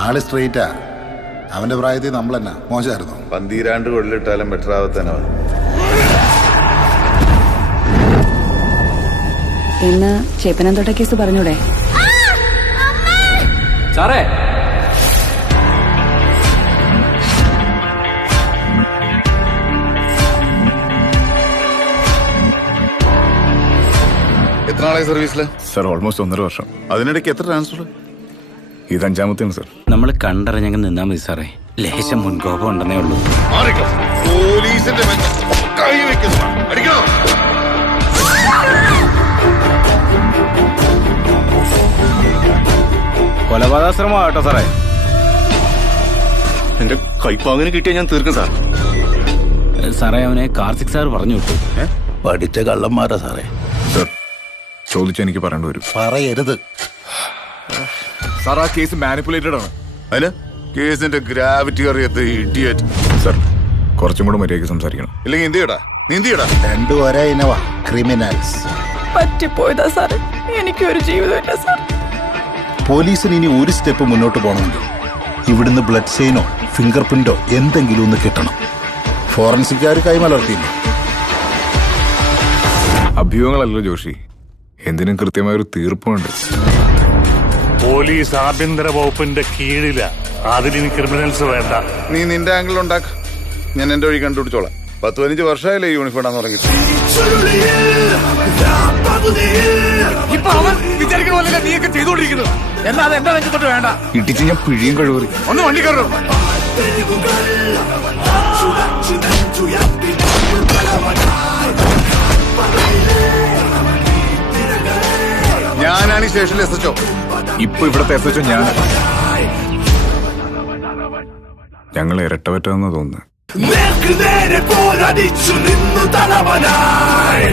ആള് സ്ട്രെയിറ്റാ. അവന്റെ പ്രായത്തിൽ നമ്മൾ തന്നെ മോശമായിരുന്നു. 12 കൊള്ളിട്ടാലും ബെറ്റർ ആവത്തേനോ. ഇന്ന് ചേപ്പനന്തോട്ട കേസ് പറഞ്ഞൂടെ? സാറേ, എത്ര നാളായി സർവീസില്? സർ ഓൾമോസ്റ്റ് 1.5 വർഷം. അതിനിടയ്ക്ക് എത്ര ട്രാൻസ്ഫർ? ഇത് 5ാമത്തെയാണ് സർ. നമ്മൾ കണ്ടറിഞ്ഞങ്ങ് നിന്നാ മതി സാറേ. ലേശം മുൻകോപം ഉണ്ടെന്നേ ഉള്ളൂ. പോലീസിന്റെ കൈ വെക്കുന്നു. അടിക്കണം. കൊലപാതക ശ്രമമാട്ടോ സാറേ. എന്റെ കൈപ്പാങ്ങിന് കിട്ടിയാൽ ഞാൻ തീർക്കും സാർ. സാറേ, അവനെ കാർത്തിക് സാർ പറഞ്ഞു വിട്ടു. പഠിച്ച കള്ളന്മാരാ സാറേ. സർ, ചോദിച്ചെനിക്ക് പറയേണ്ടി വരും. പറയരുത് സാർ, ആ കേസ് മാനിപ്പുലേറ്റഡ് ആണ്. അതിന് കേസിന്റെ ഗ്രാവിറ്റി അറിയാത്ത ഇഡിയറ്റ്. സർ, കുറച്ചും കൂടെ മര്യാദയ്ക്ക് സംസാരിക്കണം. ഇല്ലെങ്കിൽ എന്തിയടാ? നീ എന്തിയടാ? രണ്ടും ഒരേ ഇനവാ, ക്രിമിനൽസ്. പറ്റിപ്പോയതാ സാറേ, എനിക്കൊരു ജീവിതമില്ല സാർ. പോലീസിന് ഇനി ഒരു സ്റ്റെപ്പ് മുന്നോട്ട് പോകണമെങ്കിൽ ഇവിടുന്ന് ബ്ലഡ് സെയിനോ ഫിംഗർ പ്രിന്റോ എന്തെങ്കിലും ഒന്ന് കിട്ടണം. ഫോറൻസിക്കാർ കൈമലർത്തിയില്ല. അഭ്യൂഹങ്ങളല്ലോ ജോഷി, എന്തിനും കൃത്യമായൊരു തീർപ്പുണ്ട്. പോലീസ് ആഭ്യന്തര വകുപ്പിന്റെ കീഴില. അതിന് ക്രിമിനൽസ് വേണ്ട. നീ നിന്റെ ആംഗിൾ ഉണ്ടാക്ക, ഞാൻ എന്റെ വഴി കണ്ടുപിടിച്ചോളാം. 10-15 വർഷമായില്ലേ യൂണിഫോം ഇടാൻ തുടങ്ങി. ഇപ്പൊ അവൻ വിചാരിക്കണ പോലെ നീയൊക്കെ ചെയ്തോണ്ടിരിക്കുന്നത്. എന്നാ അത് എന്റെ നെഞ്ചത്തോട്ട് വേണ്ട. ഇടിച്ച് ഞാൻ പിഴിയും കഴിവറി. ഒന്ന് വണ്ടി കയറും. ഞാനാണ് ഈ സ്റ്റേഷനിൽ SHO. ഇപ്പൊ ഇവിടത്തെ SHO ഞാൻ. ഞങ്ങൾ ഇരട്ട പറ്റാന്ന് തോന്നുന്നു. നേരെ പോരടിച്ചു നിന്നു തലവനായി